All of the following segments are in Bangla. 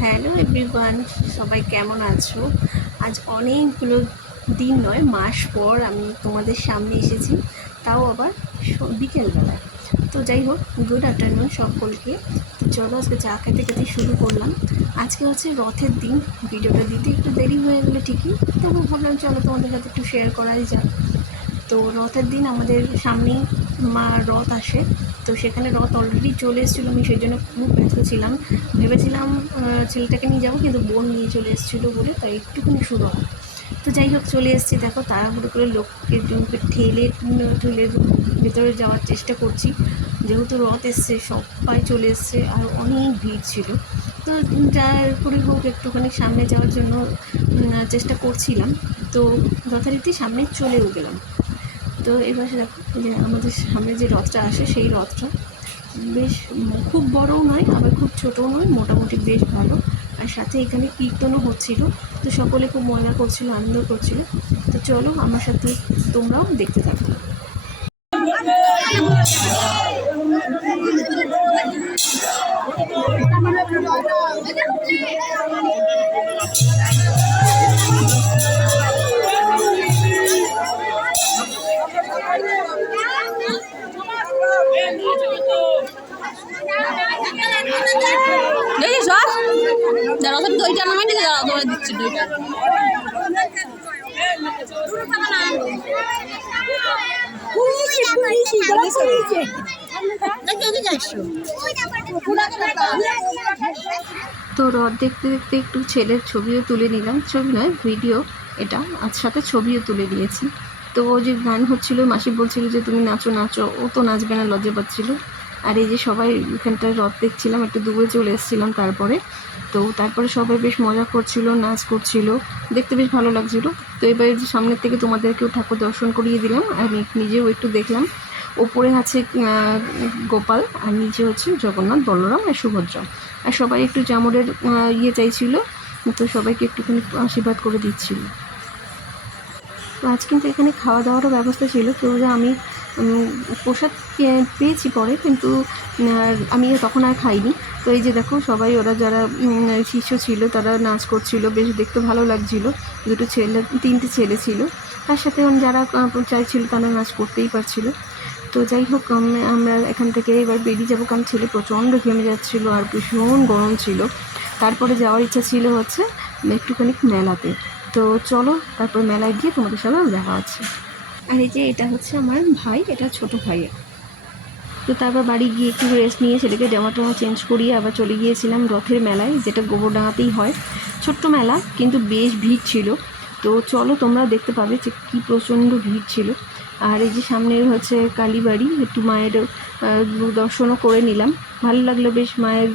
হ্যালো এভরিওয়ান, সবাই কেমন আছো? আজ অনেকগুলো দিন নয়, মাস পর আমি তোমাদের সামনে এসেছি, তাও আবার বিকেলবেলায়। তো যাই হোক, গুড আফটারনুন সকলকে। তো চলো আজকে চা খেতে খেতে শুরু করলাম। আজকে হচ্ছে রথের দিন। ভিডিওটা দিতে একটু দেরি হয়ে গেলে ঠিকই, তবু ভাবলাম চলো তোমাদের সাথে একটু শেয়ার করাই যাক। তো রথের দিন আমাদের সামনেই মা রথ আসে। তো সেখানে রথ অলরেডি চলে এসেছিলো, আমি সেই জন্য খুব ব্যস্ত ছিলাম। ভেবেছিলাম ছেলেটাকে নিয়ে যাবো, কিন্তু বোন নিয়ে চলে এসেছিলো বলে তাই একটুখানি শুরু হয়। তো যাই হোক, চলে এসেছি। দেখো তাড়াহুড়ো করে লোককে ঠেলে ঠেলে ভেতরে যাওয়ার চেষ্টা করছি, যেহেতু রথ এসছে, সবাই চলে এসছে আর অনেক ভিড় ছিল। তো যার করে হোক একটুখানি সামনে যাওয়ার জন্য চেষ্টা করছিলাম। তো যথারীতি সামনে চলেও গেলাম। তো এবার দেখো যে আমাদের সামনে যে রথটা আসে, সেই রথটা বেশ খুব বড়ও নয়, আবার খুব ছোটও নয়, মোটামুটি বেশ ভালো। আর সাথে এখানে কীর্তনও হচ্ছিল। তো সকলে খুব মজা করছিল, আনন্দ করছিল। তো চলো আমার সাথে তোমরাও দেখতে থাকো। দেখি সব দাঁড়া, তুমি দইটা নামাই দিকে দাঁড়া, দৌড়ে দিচ্ছি দইটা। তো রথ দেখতে দেখতে একটু ছেলের ছবিও তুলে নিলাম, ছবি নয় ভিডিও এটা, আর সাথে ছবিও তুলে নিয়েছি। তো ও যে গান হচ্ছিল, মাসি বলছিল যে তুমি নাচো নাচো, ও তো নাচবে না, লজ্জা পাচ্ছিল। আর এই যে সবাই এখানটায় রথ দেখছিলাম, একটু দূরে চলে এসেছিলাম তারপরে সবাই বেশ মজা করছিল, নাচ করছিল, দেখতে বেশ ভালো লাগছিল। তো এবার সামনের থেকে তোমাদেরকেও ঠাকুর দর্শন করিয়ে দিলাম, আর নিজেও একটু দেখলাম। ওপরে আছে গোপাল, আর নিচে হচ্ছে জগন্নাথ, বলরাম আর সুভদ্রা। আর সবাই একটু চামড়ের চাইছিল, তো সবাইকে একটুখানি আশীর্বাদ করে দিচ্ছিল। তো আজ কিন্তু এখানে খাওয়া দাওয়ারও ব্যবস্থা ছিল। কেউ যে আমি প্রসাদ পেয়েছি পরে, কিন্তু আমি তখন আর খাইনি। তো এই যে দেখো সবাই, ওরা যারা শিষ্য ছিল তারা নাচ করছিল, বেশ দেখতে ভালো লাগছিল। তিনটে ছেলে ছিল, তার সাথে যারা চাইছিল তারা নাচ করতেই পারছিল। তো যাই হোক, আমরা এখান থেকে এবার বেরিয়ে যাবো, কারণ ছেলে প্রচণ্ড ঘেমে যাচ্ছিলো আর ভীষণ গরম ছিল। তারপরে যাওয়ার ইচ্ছা ছিল হচ্ছে একটুখানি মেলাতে। তো চলো তারপর মেলায় গিয়ে তোমাদের সাথে দেখা হচ্ছে। আর এই যে এটা হচ্ছে আমার ভাই, এটা ছোটো ভাই। তো তারপর বাড়ি গিয়ে একটু রেস্ট নিয়ে ছেলেকে জামা টামা চেঞ্জ করিয়ে আবার চলে গিয়েছিলাম রথের মেলায়, যেটা গোবরডাঙাতেই হয়। ছোট্ট মেলা, কিন্তু বেশ ভিড় ছিল। তো চলো তোমরা দেখতে পাবে যে কী প্রচণ্ড ভিড় ছিল। আর এই যে সামনের হচ্ছে কালীবাড়ি, একটু মায়ের দর্শনও করে নিলাম, ভালো লাগলো বেশ, মায়ের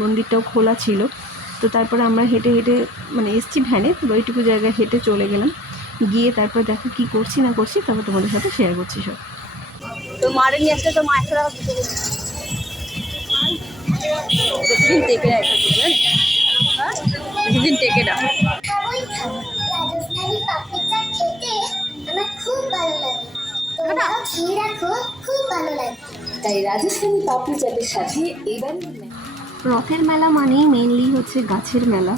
মন্দিরটাও খোলা ছিল। তো তারপরে আমরা হেঁটে হেঁটে এসছি ভ্যানে, তো ওইটুকু জায়গায় হেঁটে চলে গেলাম। গিয়ে তারপর দেখো কী করছি না করছি, তারপর তোমাদের সাথে শেয়ার করছি সব। তো মারে নিয়ে আসলে তো মায়ের সাথে বেশিদিন টেকে না, বেশিদিন টেকে না। তাই রাজস্থানী পাপড়ি চাটের সাথে এবার রথের মেলা মানেই মেনলি হচ্ছে গাছের মেলা।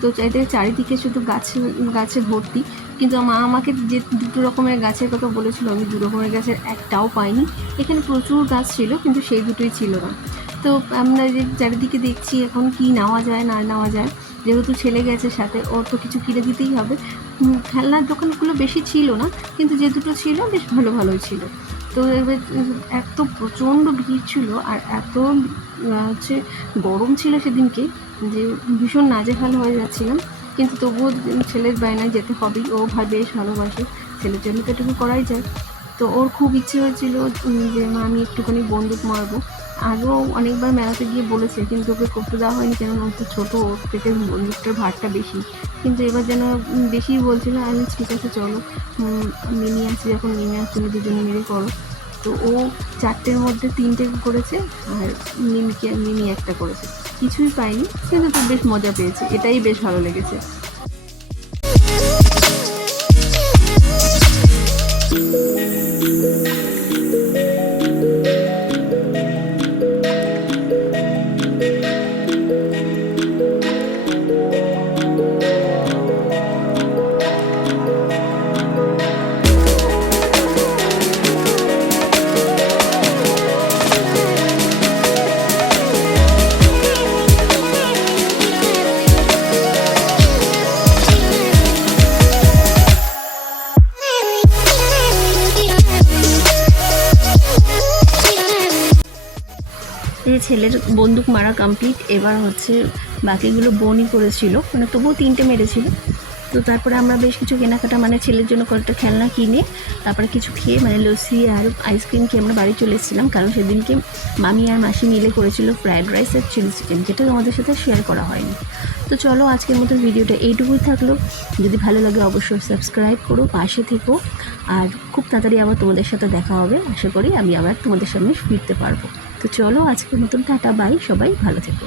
তো এদের চারিদিকে শুধু গাছে ভর্তি, কিন্তু মা আমাকে যে দুটো রকমের গাছের কথা বলেছিল, আমি দু রকমের গাছের একটাও পাইনি। এখানে প্রচুর গাছ ছিল, কিন্তু সেই দুটোই ছিল না। তো আমরা যে চারিদিকে দেখছি এখন কি নেওয়া যায় না নেওয়া যায়, যেহেতু ছেলে গেছে সাথে, ওর তো কিছু কিনে দিতেই হবে। খেলনার দোকানগুলো বেশি ছিল না, কিন্তু যে দুটো ছিল বেশ ভালোই ছিল। তো এবার এত প্রচণ্ড ভিড় ছিল, আর এত হচ্ছে গরম ছিল সেদিনকে, যে ভীষণ নাজেহাল হয়ে যাচ্ছিলাম। কিন্তু তবুও ছেলের বায়নায় যেতে হবেই, ও বেশ ভালোবাসে, ছেলের জন্য তো এটুকু করাই যায়। তো ওর খুব ইচ্ছে হয়েছিল যে মা আমি একটুখানি বন্দুক মারবো। আগেও অনেকবার মেলাতে গিয়ে বলেছে, কিন্তু ওকে করতে দেওয়া হয়নি, কেন ও তো ছোটো, ওর থেকে বন্দুকটার ভারটা বেশি। কিন্তু এবার যেন বেশি বলছিল। আমি ঠিক আছে চলো, নেমে আসছি, যখন নেমে আসছি তুমি দুজনে মিলে করো। তো ও 4টের মধ্যে 3টে করেছে, আর মিমি একটা করেছে। কিছুই পাইনি, কিন্তু তো বেশ মজা পেয়েছে, এটাই বেশ ভালো লেগেছে। ছেলের বন্দুক মারা কমপ্লিট, এবার হচ্ছে বাকিগুলো বোনই করেছিল, মানে তবুও 3টে মেরেছিল। তো তারপরে আমরা বেশ কিছু কেনাকাটা, মানে ছেলের জন্য কয়েকটা খেলনা কিনে তারপরে কিছু খেয়ে, মানে লস্যি আর আইসক্রিম খেয়ে আমরা বাড়ি চলে এসেছিলাম। কারণ সেদিনকে মামি আর মাসি মিলে করেছিল ফ্রায়েড রাইস আর চিলি চিকেন, যেটা তোমাদের সাথে শেয়ার করা হয়নি। তো চলো আজকের মতো ভিডিওটা এইটুকুই থাকলো। যদি ভালো লাগে অবশ্যই সাবস্ক্রাইব করো, পাশে থেকো। আর খুব তাড়াতাড়ি আবার তোমাদের সাথে দেখা হবে, আশা করি আমি আবার তোমাদের সামনে ফিরতে পারবো। তো চলো আজকের মতন টাটা বাই, সবাই ভালো থেকো।